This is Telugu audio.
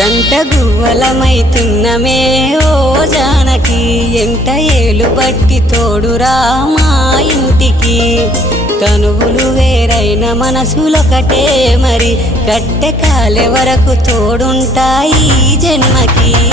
జంట గువ్వలమైతున్నమే ఓ జానకి ఎంట ఏలు పట్టి తోడురా మా ఇంటికి తనువులు వేరైన మనసులొకటే మరి కట్టె కాలే వరకు తోడుంటాయి జన్మకి